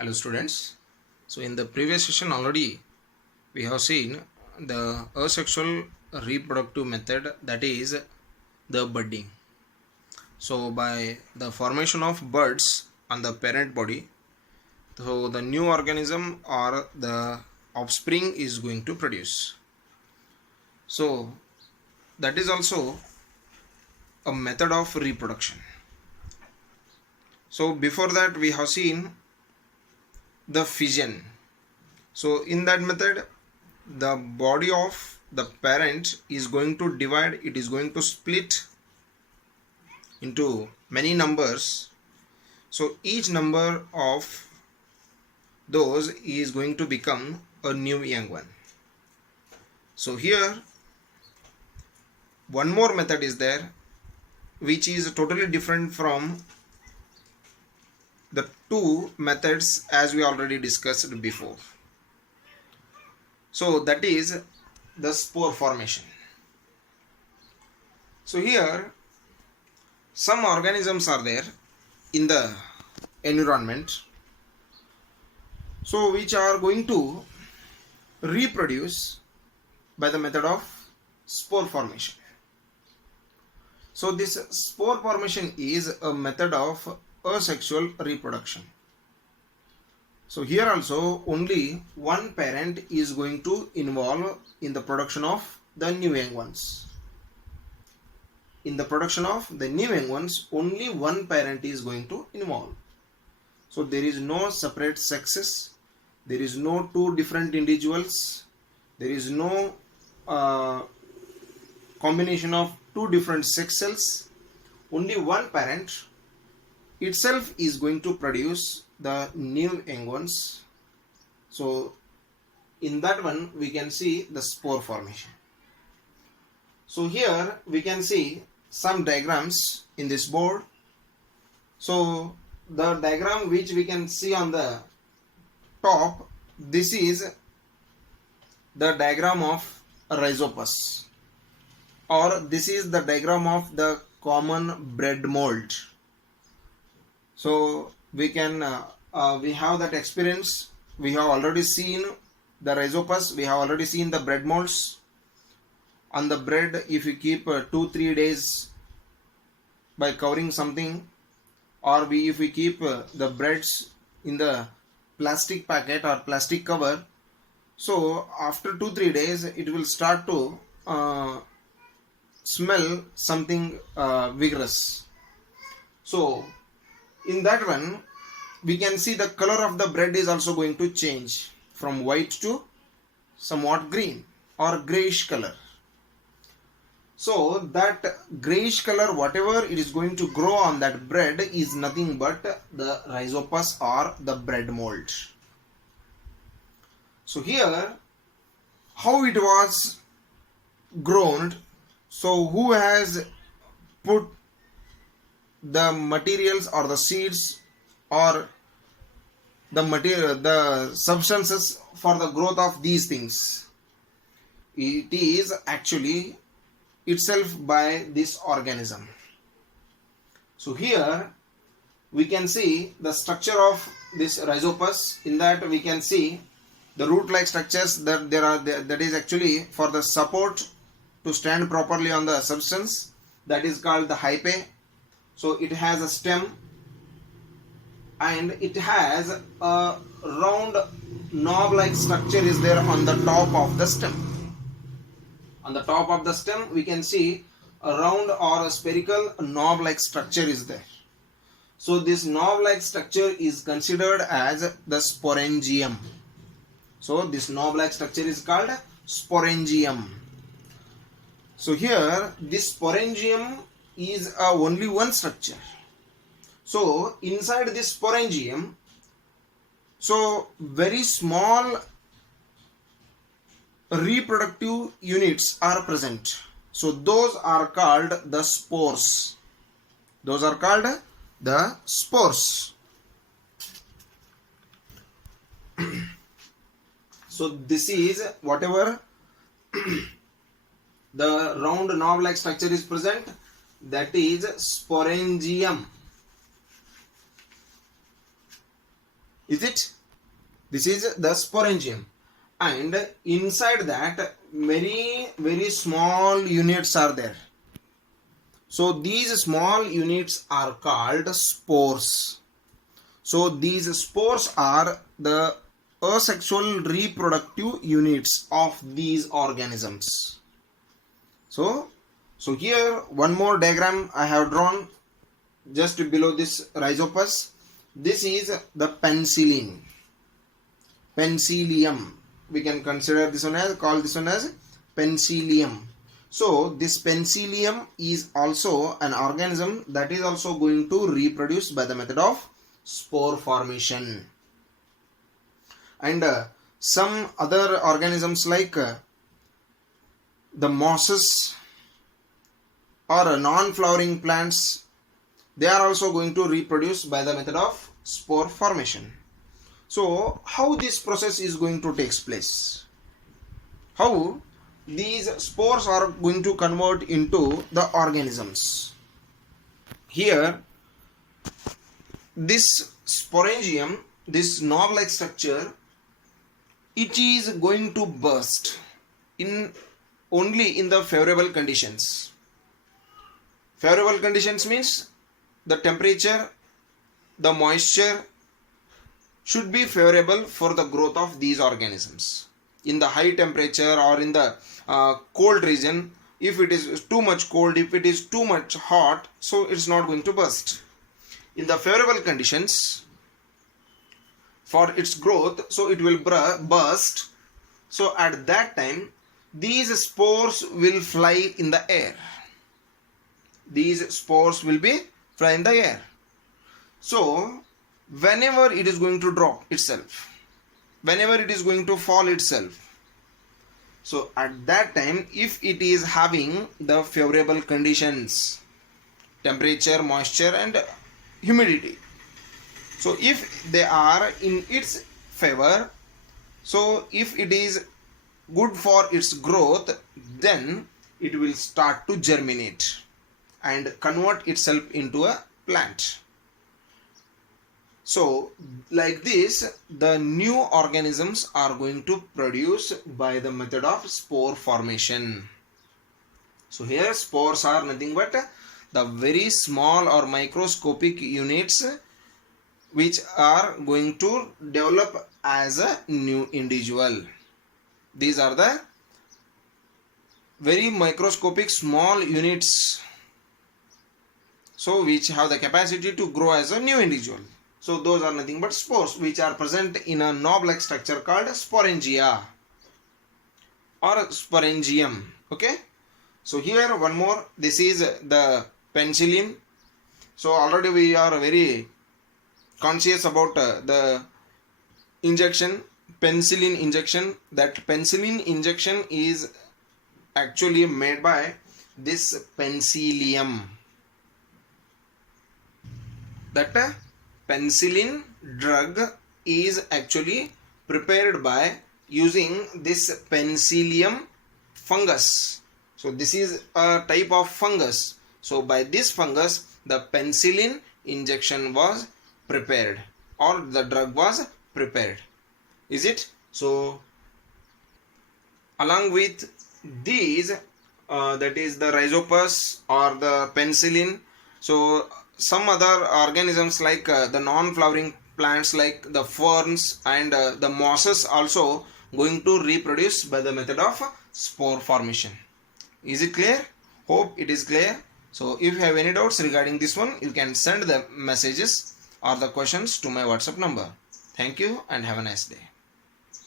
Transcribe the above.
Hello students. So in the previous session already we have seen the asexual reproductive method, that is the budding. So by the formation of buds on the parent body, so the new organism or the offspring is going to produce. So that is also a method of reproduction. So before that we have seen the fission. So in that method the body of the parent is going to divide, it is going to split into many numbers. So each number of those is going to become a new young one. So here one more method is there which is totally different from the two methods as we already discussed before. So that is the spore formation. So here some organisms are there in the environment, so which are going to reproduce by the method of spore formation. So this spore formation is a method of asexual reproduction. So here also only one parent is going to involve in the production of the new young ones. In the production of the new young ones, only one parent is going to involve. So there is no separate sexes, there is no two different individuals, there is no combination of two different sex cells. Only one parent itself is going to produce the new young ones. So in that one we can see the spore formation. So here we can see some diagrams in this board. So the diagram which we can see on the top, this is the diagram of rhizopus, or this is the diagram of the common bread mold. So we can we have that experience. We have already seen the rhizopus, we have already seen the bread molds. On the bread, if you keep 2-3 days by covering something, or if we keep the breads in the plastic packet or plastic cover, so after 2-3 days it will start to smell something vigorous. So in that one we can see the color of the bread is also going to change from white to somewhat green or grayish color. So that grayish color, whatever it is going to grow on that bread, is nothing but the rhizopus or the bread mold. So here how it was grown, so who has put the materials or the seeds or the material, the substances for the growth of these things? It is actually itself by this organism. So here we can see the structure of this rhizopus. In that we can see the root like structures that that is actually for the support to stand properly on the substance, that is called the hyphae. So it has a stem and it has a round knob like structure is there on the top of the stem. On the top of the stem we can see a round or a spherical knob like structure is there. So this knob like structure is considered as the sporangium. So this knob like structure is called sporangium. So here this sporangium is only one structure. So inside this sporangium, so very small reproductive units are present. So those are called the spores. Those are called the spores. So this is whatever the round knob like structure is present, that is sporangium. Is it? This is the sporangium, and inside that very small units are there. So these small units are called spores. So these spores are the asexual reproductive units of these organisms. So here one more diagram I have drawn just below this rhizopus. This is the penicillin. Penicillium. We can consider this one as, call this one as penicillium. So this penicillium is also an organism that is also going to reproduce by the method of spore formation. And some other organisms like the mosses or non-flowering plants, they are also going to reproduce by the method of spore formation. So how this process is going to take place? How these spores are going to convert into the organisms? Here, this sporangium, this knob-like structure, it is going to burst only in the favorable conditions. Favorable conditions means the temperature, the moisture should be favorable for the growth of these organisms. In the high temperature or in the cold region, if it is too much cold, if it is too much hot, so it's not going to burst. In the favorable conditions for its growth, so it will burst. So at that time, these spores will fly in the air. These spores will be fly in the air. So whenever it is going to drop itself, whenever it is going to fall itself, so at that time, if it is having the favorable conditions, temperature, moisture and humidity, so if they are in its favor, so if it is good for its growth, then it will start to germinate and convert itself into a plant. So like this, the new organisms are going to produce by the method of spore formation. So here spores are nothing but the very small or microscopic units which are going to develop as a new individual. These are the very microscopic small units, so which have the capacity to grow as a new individual. So those are nothing but spores which are present in a knob-like structure called sporangia or sporangium. Okay. So here one more. This is the penicillin. So already we are very conscious about the injection, penicillin injection. That penicillin injection is actually made by this penicillium. That penicillin drug is actually prepared by using this penicillium fungus. So this is a type of fungus. So by this fungus, the penicillin injection was prepared, or the drug was prepared. Is it? So along with these, that is the rhizopus or the penicillin, so some other organisms like the non-flowering plants like the ferns and the mosses also going to reproduce by the method of spore formation. Is it clear? Hope it is clear. So if you have any doubts regarding this one, you can send the messages or the questions to my WhatsApp number. Thank you and have a nice day.